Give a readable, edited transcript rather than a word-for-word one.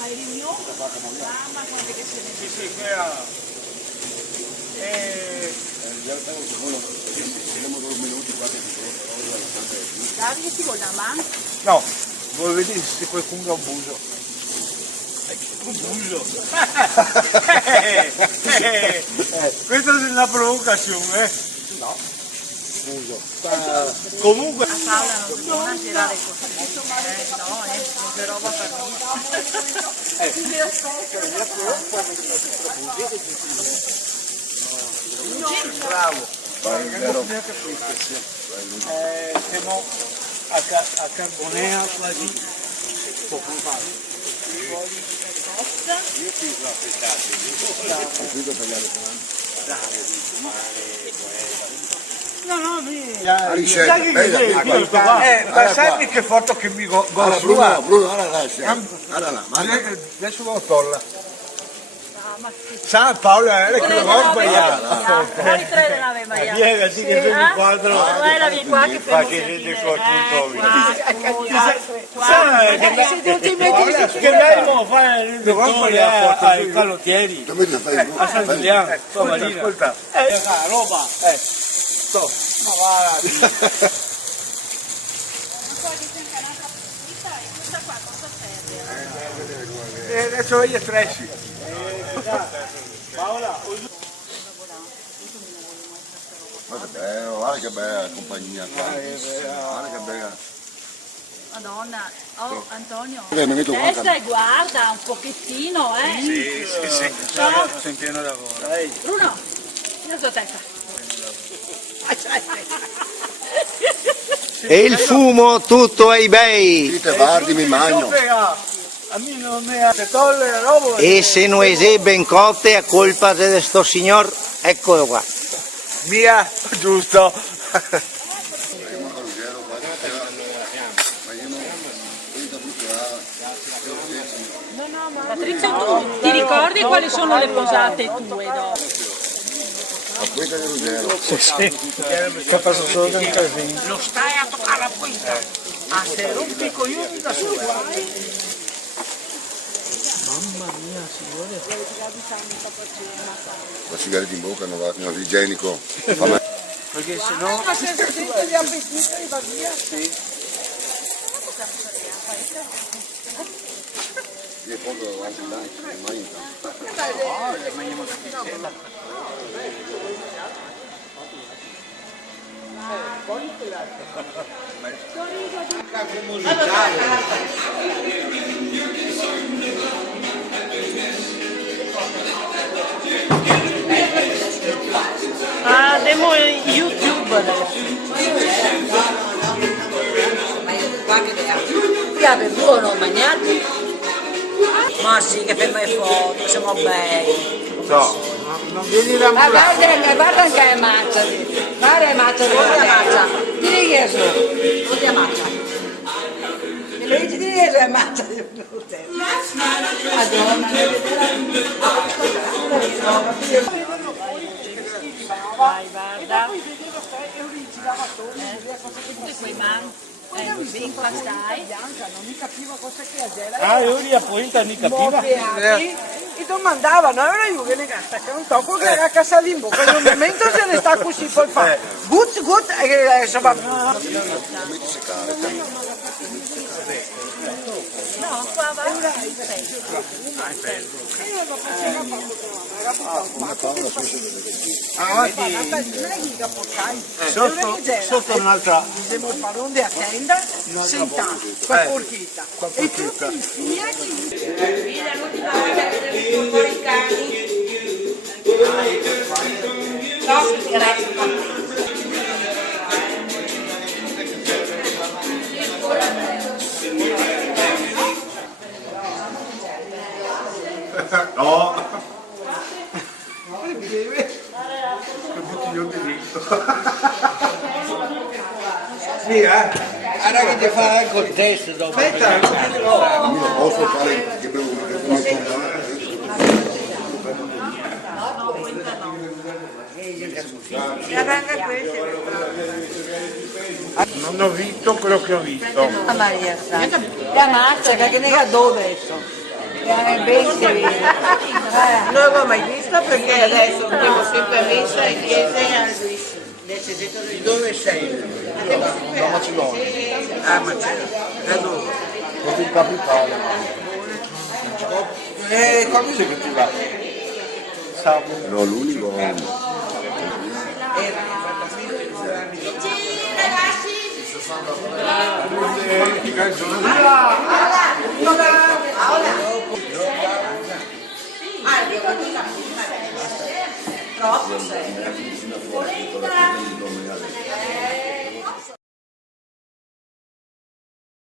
Ma è riunione? Mamma, quante che se ne Sì, sì, che era. Davide ti vuole una mano? No, vuoi vedere se qualcuno ha un buso? Un buso? Questa è una provocazione, eh? No, buso. Comunque... A Paola non si può girare così. No, che roba per Bravo. Siamo a Carbonea quasi poco fa. No, no, sai che foto che mi gola Bruno, guarda là, adesso lo tolla. Sa Paola era che l'avevo sbagliato. Poi tre non aveva mai. Vieni, sì che sono un quadro. Guarda qua che fa che siete che andiamo a fare il dottore ai callottieri a San Giuliano, tua Marina. Ascolta, roba, sto. Ma va. Adesso io stressi. Paola, guarda che bella compagnia qua. Guarda che bella. Madonna, oh Antonio, Mi metto qua. testa e guarda un pochettino, sì, sono in pieno lavoro. Bruno, la tua testa. E il fumo tutto ai bei. Dite guardi, mi magno. A me non mi ha tolle roba. E se non è ben cotte a colpa di questo signor, eccolo qua. Mia, giusto. Patrizia, tu ti ricordi quali sono le posate tue dopo? La quinta di Ruggero. Che passa solo da un casino. Lo stai a toccare la quinta. Ah, se rompi i coglioni da solo. Mamma mia, signore. La sigaretta in bocca non va igienico. Perché se no... Ma se sentite gli appetiti va via? Sì. Io poco lo guardo, dai, magno. Mangiamo tutti insieme. Ah, andiamo in YouTube adesso. Via per buono mangiati. Ma sì, che per me foto, siamo bei. No, non vieni da Ma guarda anche la maccia. Guarda la maccia, guarda la maccia. Dire che sono. Guarda la maccia. E lo dici dire che sono la maccia. Madonna. Vai, guarda. Tutti quei man. Ben qua stai. Non mi capiva cosa che era. Ah, io lì a Poenta mi capiva. E domandavano, allora io che ne gasta che non tocco che era a casa limbo, in un momento se ne sta così poi fa gut e insomma. No, qua va. Sotto un'altra. Siamo il parone di attenda, senta, qua porchita. E tutti i figli. Fida l'ultima volta che devi fuori i cani. No, grazie. No. Che bottiglione lì. Sì, Guarda che ti fa anche il test dopo. aspetta, Io non posso fare che bevo non ho visto quello che ho visto. Maria Santa. La marcia che ne ha dove adesso? ben si vede. Non l'avevo mai vista perché adesso andiamo sempre a messa in chiesa Dove sei? Da Macedonia. Ah, ma c'è. Da dove? Proprio in capitale. Quando sei che ti va? No, l'unico. Troppo sei.